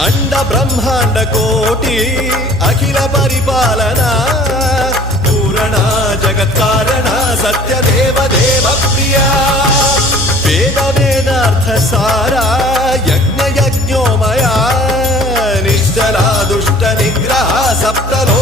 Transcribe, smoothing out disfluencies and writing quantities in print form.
अंड ब्रह्मांड कोटि अखिल परिपालना पूरणा जगत्कारणा सत्यदेव देव प्रिया वेद वेदार्थ सारा यज्ञ यज्ञोमया निश्चला दुष्ट निग्रह सप्तलो